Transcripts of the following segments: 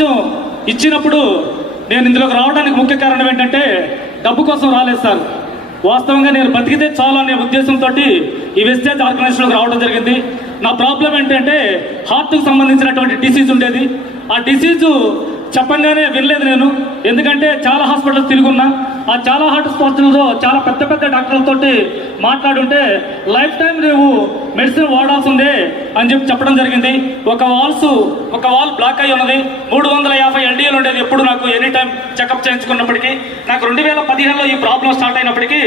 అవకాశం ఇచ్చినప్పుడు నేను ఇందులోకి రావడానికి ముఖ్య కారణం ఏంటంటే డబ్బు కోసం రాలేదు సార్. వాస్తవంగా నేను బతికితే చాలు అనే ఉద్దేశంతో ఈ వెస్టేజ్ ఆర్గనైజేషన్లోకి రావడం జరిగింది. నా ప్రాబ్లం ఏంటంటే హార్ట్కి సంబంధించినటువంటి డిసీజ్ ఉండేది. ఆ డిసీజు చెప్పంగానే వినలేదు నేను, ఎందుకంటే చాలా హాస్పిటల్స్ తిరుగున్నా. ఆ చాలా హాస్పిటల్స్లో చాలా పెద్ద పెద్ద డాక్టర్లతోటి మాట్లాడుంటే లైఫ్ టైం నువ్వు మెడిసిన్ వాడాల్సిందే అని చెప్పడం జరిగింది. ఒక వాల్ బ్లాక్ అయి ఉన్నది. 350 LDL ఉండేది ఎప్పుడు నాకు ఎనీ టైం చెకప్ చేయించుకున్నప్పటికీ. నాకు 2015లో ఈ ప్రాబ్లం స్టార్ట్ అయినప్పటికీ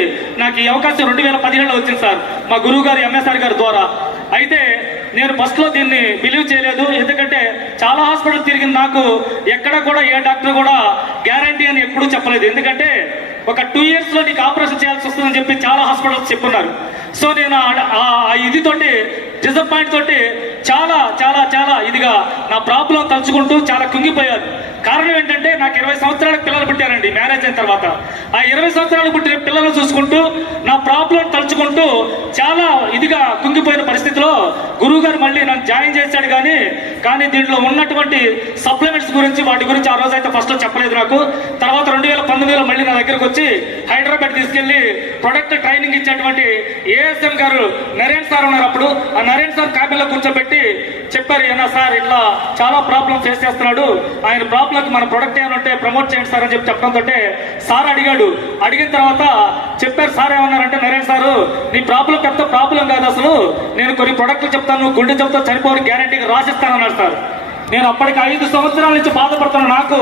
నాకు ఈ అవకాశం 2017లో వచ్చింది సార్, మా గురువు గారు MSR గారి ద్వారా. అయితే నేను ఫస్ట్లో దీన్ని బిలీవ్ చేయలేదు, ఎందుకంటే చాలా హాస్పిటల్ తిరిగిన నాకు ఎక్కడ కూడా ఏ డాక్టర్ కూడా గ్యారంటీ అని ఎప్పుడూ చెప్పలేదు. ఎందుకంటే ఒక 2 yearsలో నీకు ఆపరేషన్ చేయాల్సి వస్తుందని చెప్పి చాలా హాస్పిటల్స్ చెప్పున్నారు. సో నేను ఇదితోటి డిసప్పాయింట్ తోటి చాలా చాలా చాలా ఇదిగా నా ప్రాబ్లం తలుచుకుంటూ చాలా కుంగిపోయాను. కారణం ఏంటంటే నాకు 20 సంవత్సరాలకు పిల్లలు పుట్టారండి మ్యారేజ్ అయిన తర్వాత. ఆ 20 సంవత్సరాలకు పుట్టిన పిల్లలు చూసుకుంటూ నా ప్రాబ్లం తలుచుకుంటూ చాలా ఇదిగా కుంగిపోయిన పరిస్థితిలో గురువు గారు మళ్ళీ నన్ను జాయిన్ చేశాడు. కానీ దీంట్లో ఉన్నటువంటి సప్లిమెంట్స్ గురించి వాటి గురించి ఆ రోజు అయితే ఫస్ట్లో చెప్పలేదు నాకు. తర్వాత 2019లో మళ్ళీ నా దగ్గరకు వచ్చి హైదరాబాద్ తీసుకెళ్లి ప్రొడక్ట్ ట్రైనింగ్ ఇచ్చేటువంటి ASM గారు నరేన్ సార్ ఉన్నారు. అప్పుడు ఆ నరేన్ సార్ క్యాబిన్లో కూర్చోబెట్టి చెప్పారు, ఏనా సార్ ఇట్లా చాలా ప్రాబ్లం ఫేస్ చేస్తున్నాడు, ఆయన ప్రాబ్లంకి మన ప్రొడక్ట్ ఏమైనా ఉంటే ప్రమోట్ చేయండి సార్ అని చెప్పడంతో సార్ అడిగిన తర్వాత చెప్పారు. సార్ ఏమన్నారంటే, నరేన్ సారు నీ ప్రాబ్లం పెద్ద ప్రాబ్లం కాదు, అసలు నేను కొన్ని ప్రొడక్ట్లు చెప్తాను, గుండె చెప్తా చనిపోవడానికి గ్యారంటీగా రాసిస్తానన్నాడు సార్. నేను అప్పటికి 5 సంవత్సరాల నుంచి బాధపడుతున్నా. నాకు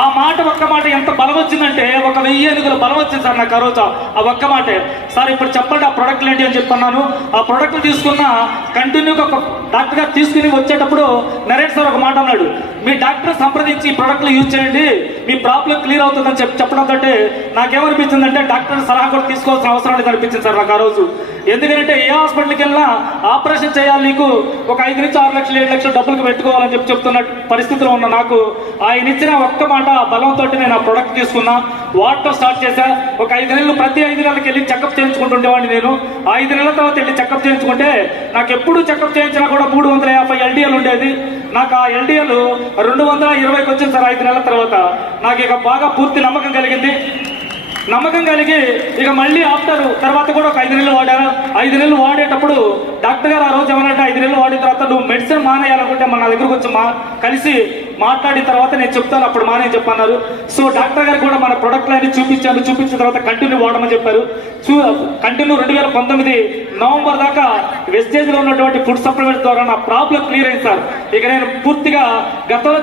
ఆ మాట ఒక్క మాట ఎంత బలం వచ్చిందంటే 1000 ఏనుగుల బలం వచ్చింది సార్ నాకు ఆ రోజు. ఆ ఒక్క మాటే, సార్ ఇప్పుడు చెప్పండి ఆ ప్రొడక్ట్లు ఏంటి అని చెప్పన్నాను. ఆ ప్రొడక్ట్లు తీసుకున్న కంటిన్యూగా ఒక డాక్టర్ గారు తీసుకుని వచ్చేటప్పుడు నరేష్ సార్ ఒక మాట అన్నాడు, మీ డాక్టర్ సంప్రదించి ఈ ప్రొడక్ట్లు యూజ్ చేయండి, మీ ప్రాబ్లం క్లియర్ అవుతుందని చెప్పడంతో నాకేమనిపించిందంటే డాక్టర్ సలహా కూడా తీసుకోవాల్సిన అవసరం అనేది అనిపించింది సార్ నాకు ఆ రోజు. ఎందుకంటే ఏ హాస్పిటల్కి వెళ్ళినా ఆపరేషన్ చేయాలి, నీకు ఒక 5 నుంచి 6 లక్షలు 7 లక్షలు డబ్బులకు పెట్టుకోవాలని చెప్తున్న పరిస్థితిలో ఉన్న నాకు ఆయన ఇచ్చిన ఒక్క మాట బలంతో నేను ఆ ప్రొడక్ట్ తీసుకున్నా, వాడటం స్టార్ట్ చేశా. ఒక 5 నెలలు ప్రతి 5 నెలలకు వెళ్ళి చెకప్ చేయించుకుంటుండేవాడిని నేను. 5 నెలల తర్వాత వెళ్ళి చెకప్ చేయించుకుంటే నాకు ఎప్పుడు చెకప్ చేయించినా కూడా 350 LDL ఉండేది. నాకు ఆ LDL 220కి వచ్చింది సార్ 5 నెలల తర్వాత. నాకు ఇక బాగా పూర్తి నమ్మకం కలిగింది. నమ్మకం కలిగి ఇక మళ్ళీ ఆఫ్టర్ తర్వాత కూడా ఒక 5 నెలలు వాడాను. 5 నెలలు వాడేటప్పుడు డాక్టర్ గారు ఆ రోజు ఏమన్నట్టు, 5 నెలలు వాడిన తర్వాత నువ్వు మెడిసిన్ మానేయాలనుకుంటే మన దగ్గరకు వచ్చి కలిసి మాట్లాడిన తర్వాత నేను చెప్తాను, అప్పుడు మానే చెప్పన్నారు. సో డాక్టర్ గారు కూడా మన ప్రొడక్ట్లు అన్ని చూపించిన తర్వాత కంటిన్యూ వాడమని చెప్పారు. కంటిన్యూ 2019 నవంబర్ దాకా వెస్టేజ్లో ఉన్నటువంటి ఫుడ్ సప్లిమెంట్స్ ద్వారా నా ప్రాబ్లం క్లియర్ అయింది సార్. ఇక నేను పూర్తిగా గతంలో